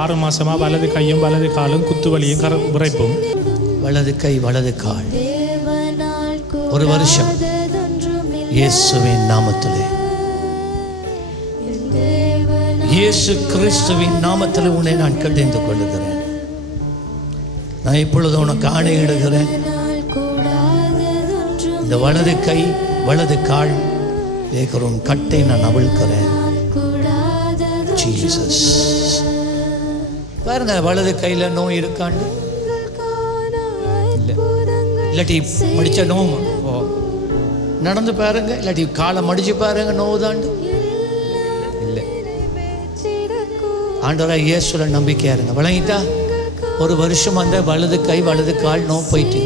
ஆறு மாசமா வலது கையும் வலது காலும் குத்து வலியும் கர உரைப்பும் வலது கை வலது கால். ஒரு வருஷம். இயேசுவின் நாமத்திலே. இயேசு கிறிஸ்துவின் நாமத்தில் உன்னை நான் கடிந்து கொள்ளுகிறேன். நான் இப்பொழுது உனக்கு ஆணையிடுகிறேன். இந்த வலது கை வலது கால் கேட்கிறோம் கட்டை நான் அவிழ்க்கிறேன். ஜீசஸ் பாருங்க வலது கையில் நோய் இருக்காண்டு. இல்லாட்டி மடிச்ச நோவு. ஓ நடந்து பாருங்க இல்லாட்டி காலை மடிச்சு பாருங்க நோவுதாண்டு. இல்லை. ஆண்டவராக இயேசுல நம்பிக்கையா இருங்க. வழங்கிட்டா ஒரு வருஷம் அந்த வலது கை வலது கால் நோ போயிட்டு.